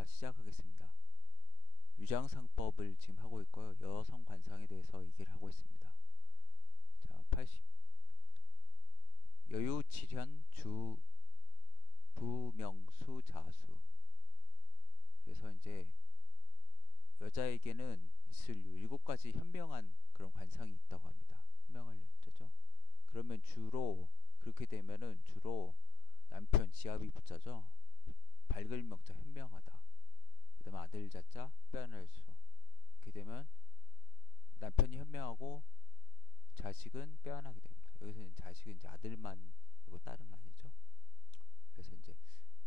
자, 시작하겠습니다. 위장상법을 지금 하고 있고요. 여성 관상에 대해서 얘기를 하고 있습니다. 자, 80 여유칠현 주 부명수 자수. 그래서 이제 여자에게는 있을 7가지 현명한 그런 관상이 있다고 합니다. 현명할 여자죠. 그러면 주로 그렇게 되면은 주로 남편 지압이 붙자죠. 밝을 명자 현명하다. 그 다음에 아들 자자 빼어날 수. 그렇게 되면 남편이 현명하고 자식은 빼어나게 됩니다. 여기서 자식은 이제 아들만 이고 딸은 아니죠. 그래서 이제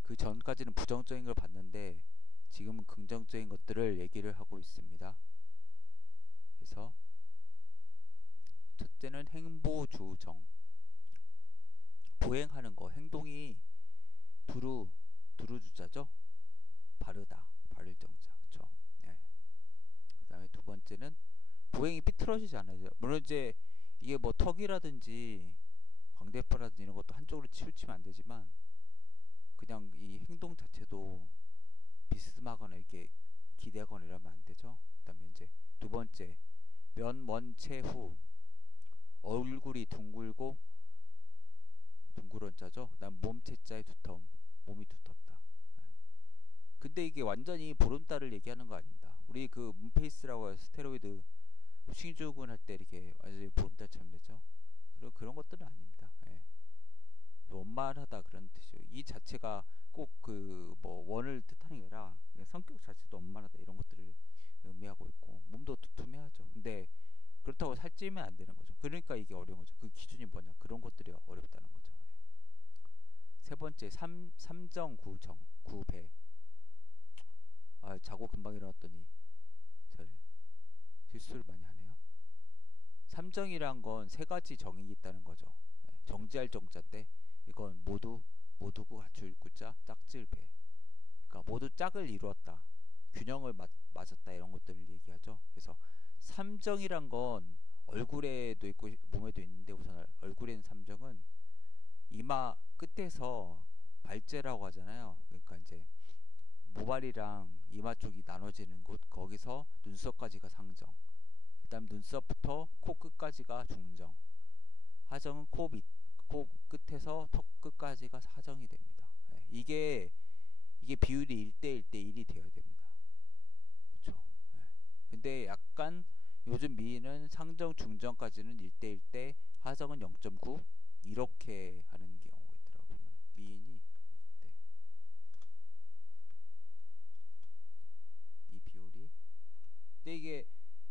그 전까지는 부정적인 걸 봤는데 지금은 긍정적인 것들을 얘기를 하고 있습니다. 그래서 첫째는 행보주정. 보행하는 거, 행동이 두루주자죠. 바르다, 바를 정자, 그쵸. 네. 그 다음에 두 번째는 보행이 삐뚤어지지 않아요. 물론 이제 이게 뭐 턱이라든지 광대뼈라든지 이런 것도 한쪽으로 치우치면 안 되지만 그냥 이 행동 자체도 비스듬하거나 이렇게 기대거나 이러면 안 되죠. 그 다음에 이제 두 번째, 면원체후. 얼굴이 둥글고 둥그런 자죠. 그 다음 몸체자의 두터움. 몸이 두텁다. 근데 이게 완전히 보름달을 얘기하는 거 아닙니다. 우리 그 문페이스라고 해서 스테로이드 신주군 할 때 이렇게 완전히 보름달처럼 되죠. 그런 것들은 아닙니다. 예. 원만하다 그런 뜻이죠. 이 자체가 꼭 그 뭐 원을 뜻하는 게 아니라 그냥 성격 자체도 원만하다 이런 것들을 의미하고 있고 몸도 두툼해야죠. 근데 그렇다고 살찌면 안 되는 거죠. 그러니까 이게 어려운 거죠. 그 기준이 뭐냐 그런 것들이 어렵다는 거죠. 예. 세 번째 삼정구정 구배. 아, 자고 금방 일어났더니 잘 실수를 많이 하네요. 삼정이란 건 세 가지 정이 있다는 거죠. 예, 정지할 정자인데 이건 모두구 갖출 구자 짝질배. 그러니까 모두 짝을 이루었다. 균형을 맞았다 이런 것들을 얘기하죠. 그래서 삼정이란 건 얼굴에도 있고 몸에도 있는데 우선 얼굴에 있는 삼정은 이마 끝에서 발제라고 하잖아요. 그러니까 이제 모발이랑 이마 쪽이 나눠지는 곳 거기서 눈썹까지가 상정. 그다음 눈썹부터 코 끝까지가 중정. 하정은 코 끝에서 턱 끝까지가 하정이 됩니다. 예, 이게 비율이 1대1대1이 되어야 됩니다. 그렇죠. 예. 근데 약간 요즘 미인은 상정 중정까지는 1대1대 하정은 0.9 이렇게 하는 경우가 있더라고요. 미인이 1대 이 비율이. 근데 이게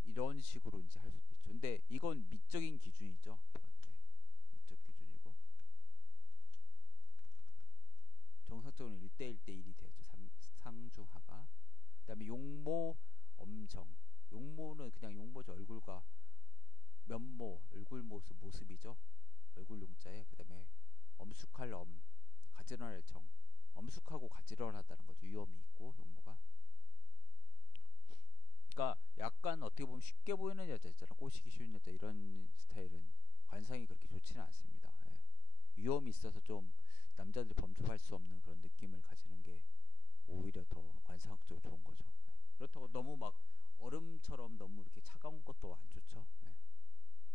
이런 식으로 이제 할 수도 있죠. 근데 이건 미적인 기준이죠. 이건 네. 미적 기준이고 정상적으로 1대1대1이 되죠. 상중하가. 그 다음에 용모 엄정. 용모는 그냥 용모죠. 얼굴과 면모, 얼굴 모습이죠. 얼굴 용자에. 그 다음에 엄숙할 엄, 가지런할 정. 엄숙하고 가지런하다는 거죠. 위험이 있고 용모가. 그러니까 약간 어떻게 보면 쉽게 보이는 여자 있잖아. 꼬시기 쉬운 여자 이런 스타일은 관상이 그렇게 좋지는 않습니다. 예. 위험이 있어서 좀 남자들이 범접할 수 없는 그런 느낌을 가지는 게 오히려 더 관상학적으로 좋은 거죠. 예. 그렇다고 너무 막 얼음처럼 너무 이렇게 차가운 것도 안 좋죠. 예.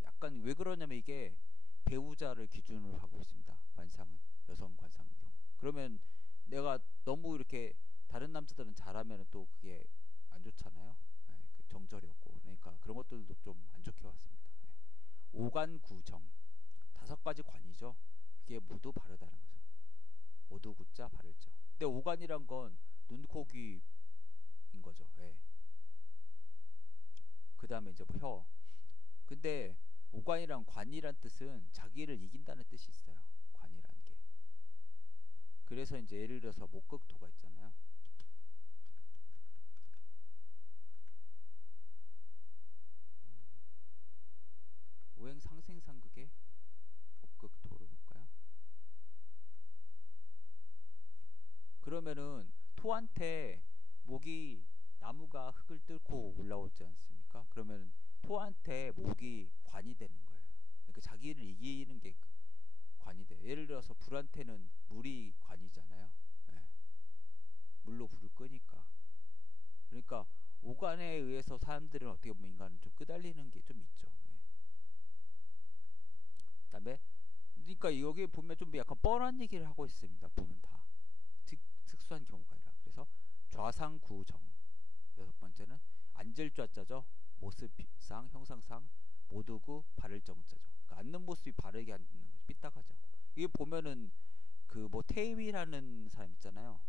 약간 왜 그러냐면 이게 배우자를 기준으로 하고 있습니다. 관상은 여성 관상의 경우. 그러면 내가 너무 이렇게 다른 남자들은 잘하면 또 그게 안 좋잖아요. 예, 그 정절이 없고 그러니까 그런 것들도 좀 안 좋게 왔습니다. 예. 오관구정 5가지 관이죠. 그게 모두 바르다는 거죠. 모두 구자 바를죠. 근데 오관이란 건 눈, 코, 귀인 거죠. 예. 그 다음에 이제 뭐 혀. 근데 오관이란 관이란 뜻은 자기를 이긴다는 뜻이 있어요. 관이란 게. 그래서 이제 예를 들어서 목극토가 있잖아요. 오행상생상극의 목극토를 볼까요? 그러면은 토한테 목이 나무가 흙을 뚫고 올라오지 않습니까? 그러면 토한테 목이 관이 되는 거예요. 그러니까 자기를 이기는 게 관이 돼요. 예를 들어서 불한테는 물이 관이잖아요. 예. 물로 또 불을 끄니까. 그러니까 오간에 의해서 사람들은 어떻게 보면 인간은 좀 끄달리는 게 좀 있죠. 예. 그다음에 그러니까 여기 보면 좀 약간 뻔한 얘기를 하고 있습니다. 보면 다 특수한 경우가 아니라. 그래서 좌상구정. 여섯 번째는 앉을 좌자죠. 모습상, 형상상 모두구 바를 정자죠. 그러니까 앉는 모습이 바르게 앉는 거죠. 삐딱하지 않고. 이게 보면은 그 뭐 태위라는 사람 있잖아요.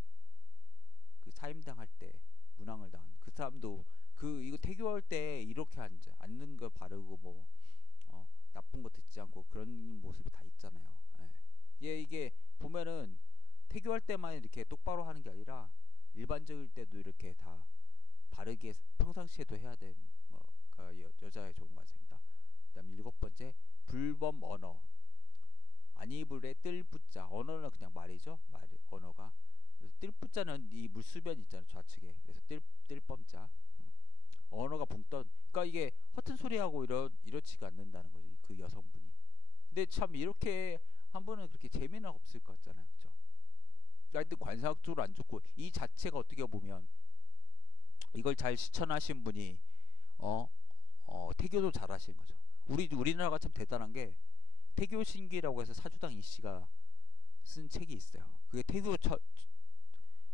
그 사임당할 때 문항을 당한 그 사람도 그 이거 태교할 때 이렇게 앉는 거 바르고 뭐 나쁜 거 듣지 않고 그런 모습이 다 있잖아요. 예. 이게 보면은 태교할 때만 이렇게 똑바로 하는 게 아니라 일반적일 때도 이렇게 다 바르게 평상시에도 해야 되는 여자의 좋은 관습입니다. 그다음 일곱 번째 불범 언어. 아니불의 뜰부자. 언어는 그냥 말이죠. 언어가. 그래서 뜰부자는 이 물수변 있잖아요. 좌측에. 그래서 뜰범자. 언어가 붕 떠. 그러니까 이게 허튼 소리하고 이렇지가 않는다는 거죠. 그 여성분이. 근데 참 이렇게 한 분은 그렇게 재미는 없을 것 같잖아요. 그렇죠? 하여튼 관상학적으로 안 좋고 이 자체가 어떻게 보면 이걸 잘 실천하신 분이 태교도 잘 하시는 거죠. 우리나라가 참 대단한 게 태교신기라고 해서 사주당 이씨가 쓴 책이 있어요. 그게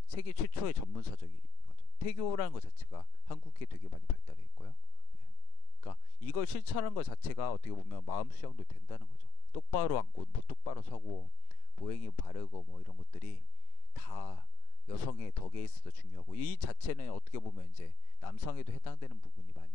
세계 최초의 전문 서적인 거죠. 태교라는 것 자체가 한국에 되게 많이 발달해 있고요. 그러니까 이걸 실천하는 것 자체가 어떻게 보면 마음 수양도 된다는 거죠. 똑바로 앉고 뭐 똑바로 서고 보행이 바르고 뭐 이런 것들이 다 여성의 덕에 있어서 중요하고 이 자체는 어떻게 보면 이제 남성에도 해당되는 부분이 많이